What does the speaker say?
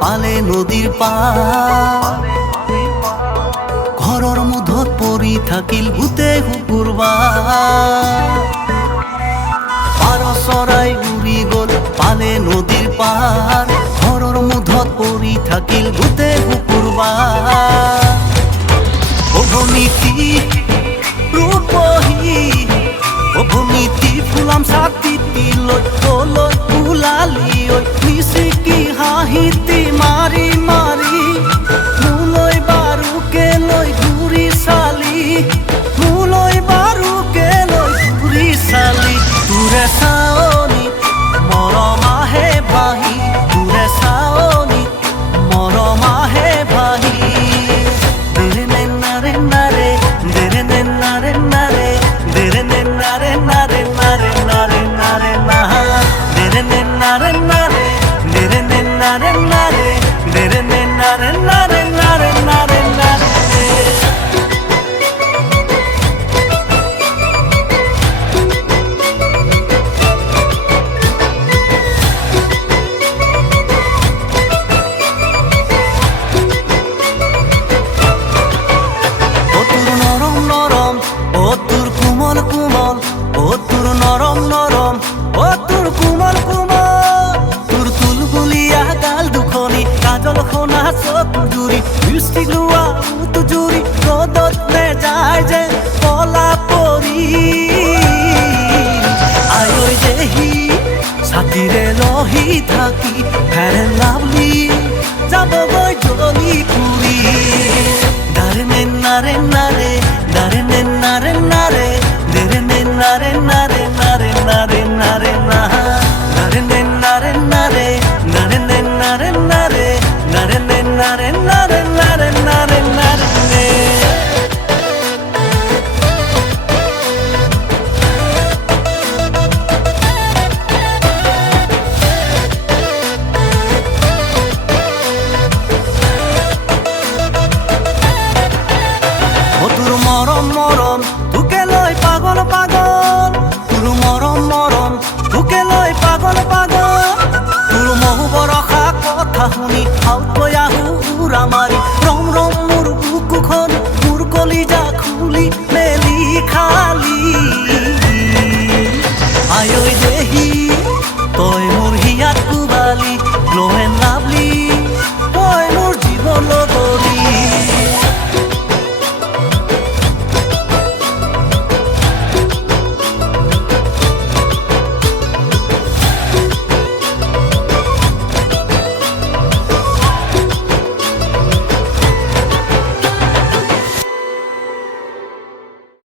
পালে নদীৰ পাৰ ঘৰৰ মুধত পৰি থাকিল গোটেই শুকুৰবাৰ পাৰ চৰাই উৰি গ'ল পালে নদীৰ পাৰ ঘৰৰ মুধত পৰি থাকিল গোটেই শুকুৰবাৰ অভনীতি ৰূপহী অভনীতি ফুলাম ছাতিটি লৈ তলৈ ওলালি ঐ নিচিকি হাঁহিতি মাৰি মাৰি মোলৈ বাৰুকে লৈ ঘূৰি চালি মোলৈ বাৰুকে লৈ ঘূৰি চালি তোৰে চাৱনি মৰম আহে বাহি তোৰে চাৱনি মৰম আহে বাহি দেৰে নে নাৰে নাৰে দেৰে নে নাৰে নাৰে দেৰে নে নাৰে নাৰে নাৰে নাৰে নাৰে নাহা দেৰে নে নাৰে নাৰে দেৰে নে নাৰে নাৰে দেৰে নে নাৰে নাৰে নাৰে নাৰে নাৰে নরম নরম ও তোর কোমল কোমল তোর তুলগুলিয়া গাল দুখনি কাজল খোনা চোখ জুৰি লিপষ্টিক লোৱা উত জুৰি ৰ'দত নেযায় যে কলা পৰি আয়ৈ দেহি ছাতিৰে লহি থাকি ফেৰ এণ্ড লাভলি যাবগৈ জ্বলি পুৰি দাৰে নে নাৰে নাৰে দাৰে নে নাৰে নাৰে দেৰে নে নাৰে নাৰে নাৰে নাৰে নাৰে নাহা নাৰে নে নাৰে নাৰে নাৰে নে নাৰে নাৰে নাৰে নে নাৰে নাৰে নাৰে নাৰে নাৰে নে তোৰ মৰম মৰম তোকে লৈ পাগল পাগল তোৰ মৰম মৰম তোকে লৈ পাগল পাগল তোৰ মহু বৰষা কথা শুনি হাউকৈ আহো উৰা মাৰি ৰম ৰম মোৰ বুকুখন মোৰ কলিজা খুলি মেলি খালি আয়ৈ দেহি